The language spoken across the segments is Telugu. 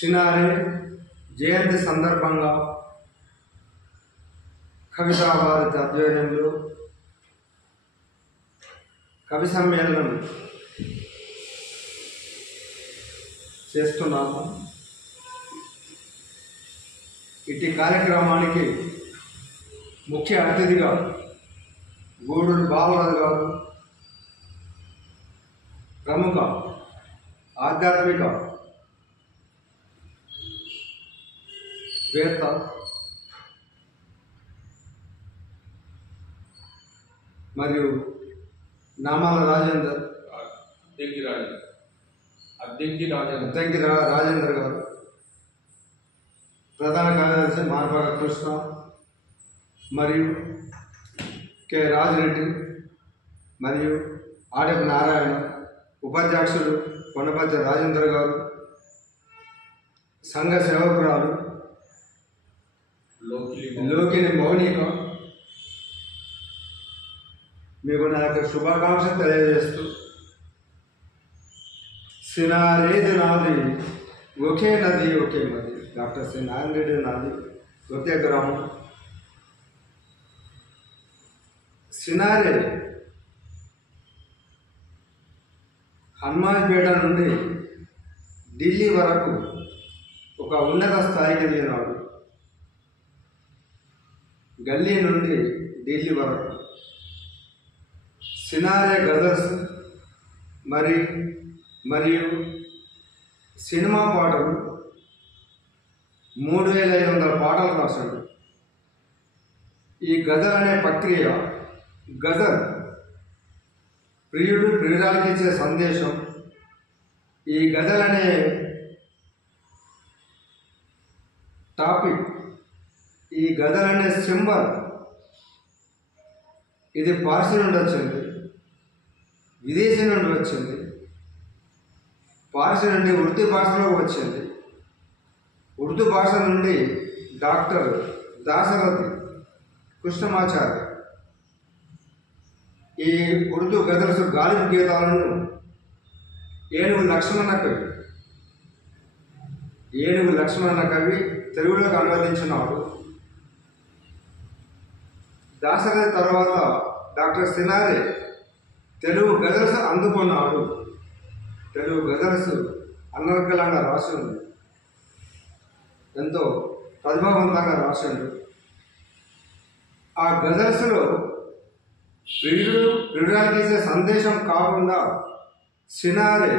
సినారె జయంతి సందర్భంగా కవితా భారతి ఆధ్వర్యంలో కవి సమ్మేళనం చేస్తున్నాము. ఇట్టి కార్యక్రమానికి ముఖ్య అతిథిగా గూడూరు బాలరాజు గారు, ప్రముఖ ఆధ్యాత్మిక వేత్త, మరియు నామాల రాజేందర్, అద్దంకి రాజేందర్ గారు, ప్రధాన కార్యదర్శి మార్పాక కృష్ణ మరియు కె రాజిరెడ్డి మరియు ఆడపు నారాయణ, ఉపాధ్యక్షులు కొండపల్లి రాజేందర్ గారు, సంఘ సేవకురాలు లోకిని మౌనిక, మీకు నా యొక్క శుభాకాంక్షలు తెలియజేస్తూ, సినారేది నాది ఒకే నది ఒకే మది, డాక్టర్ సి నారాయణ రెడ్డి నాది ఒకే గ్రామం. సినారే హనుమాన్పేట నుండి ఢిల్లీ వరకు ఒక ఉన్నత స్థాయికి ఎదిగినాడు. గల్లీ నుండి ఢిల్లీ వరకు సినారే గజల్స్ మరియు సినిమా పాటలు 3500 పాటలు రాశాడు. ఈ గజల్ అనే ప్రక్రియ, గజల్ ప్రియుడు ప్రియురాలకి ఇచ్చే సందేశం, ఈ గజల్ అనే టాపిక్, ఈ గజల్ అనే సింబల్, ఇది పార్సీ నుండి వచ్చింది, విదేశీ నుండి వచ్చింది, పార్సీ నుండి ఉర్దూ భాషలో వచ్చింది, ఉర్దూ భాష నుండి డాక్టర్ దాశరథి కృష్ణమాచార్య ఈ ఉర్దూ గజల్స్ గాలిబ్ గీతాలను ఏనుగు లక్ష్మణ కవి తెలుగులోకి అనువదించినాడు. దాశరథి తర్వాత డాక్టర్ సినారే తెలుగు గజల్స్ అందుకున్నాడు. తెలుగు గజల్స్ అనర్గళంగా రాసి ఉంది, ఎంతో ప్రతిభావంతంగా రాసిండు. ఆ గజల్స్లో ప్రియురాలకి ఇచ్చే సందేశం కాకుండా సినారే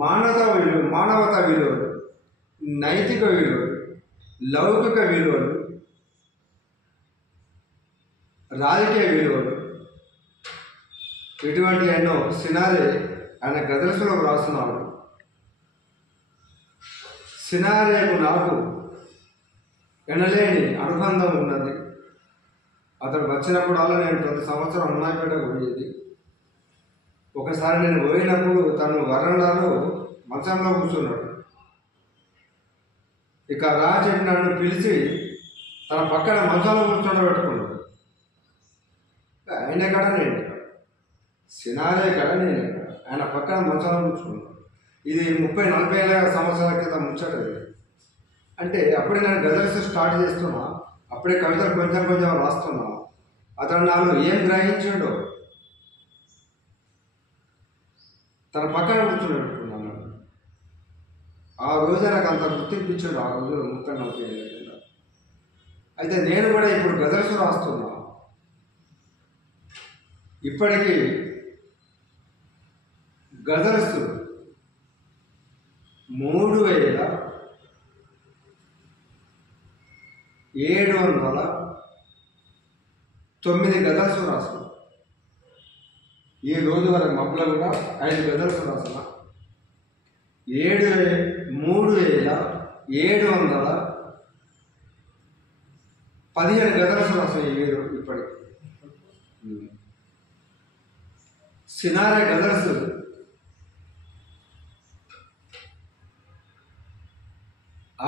మానవతా విలువలు, నైతిక విలువలు, లౌకిక విలువలు, రాజకీయ విలువలు, ఇటువంటి ఎన్నో సినారే ఆయన గజల్స్లో రాస్తున్నాడు. సినారేకు నాకు ఎనలేని అనుబంధం ఉన్నది. అతడు వచ్చినప్పుడల్లా నేను ప్రతి సంవత్సరం హనుమాన్పేట పోయేది. ఒకసారి నేను పోయినప్పుడు తను వరండాలో మంచంలో కూర్చున్నాడు. ఇక చెప్పి నన్ను పిలిచి తన పక్కన మంచంలో కూర్చోబెట్టుకున్నాడు. ఆయన ఎక్కడ, నేను ఎక్కడ, సినారే ఎక్కడ, నేను ఎక్కడ, ఆయన పక్కన మంచంలో కూర్చుకున్నాడు. ఇది 30-40 సంవత్సరాల క్రితం ముచ్చటది. అంటే అప్పుడే నేను గజల్స్ స్టార్ట్ చేస్తున్నా, అప్పుడే కవితలు కొంచెం కొంచెం రాస్తున్నా. అతను నాలో ఏం గ్రహించాడో తన పక్కన కూర్చొని పెట్టుకున్నాను. ఆ రోజు నాకు అంత గుర్తింపించాడు. ఆ రోజులో 30-40 ఏళ్ళ కింద. అయితే నేను కూడా ఇప్పుడు గజల్స్ రాస్తున్నా. ఇప్పటికీ గజల్స్ 3709 గజల్స్ రాసిన. ఈ రోజు వరకు మబ్బులో కూడా 5 గజల్స్ రాసిన. 3715 గజల్స్ రాసిన ఇప్పటికి. సినారే గజల్స్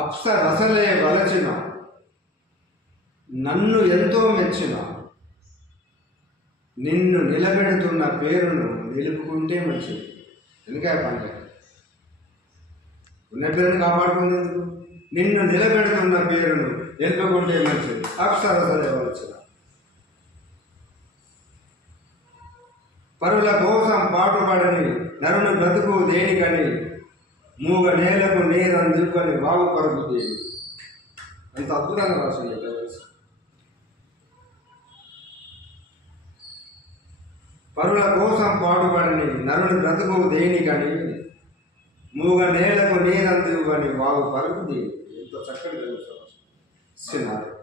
అప్సరసలే వలచిన, నన్ను ఎంతో మెచ్చిన, నిన్ను నిలబెడుతున్న పేరును నిలుపుకుంటే మంచిది. ఎందుకే పంట ఉన్న పేరుని కాపాడుకునేందుకు నిన్ను నిలబెడుతున్న పేరును ఎన్నుకుంటే మంచిది అక్షరసలేవలసిన పరుల కోసం పాటుపడని నరుని బ్రతుకు దేనికని మూగ నేలకు నీరందుకొని వాగు పరుగు దేని. అంత అద్భుతంగా రాసింది గజల్స్. పరుల కోసం పాటుపడని నరుని బ్రతుకు దేనికని మూగ నేలకు నీరందుకొని వాగు పరుగు దేని. ఎంత చక్కటి గజల్స్ రాసింది.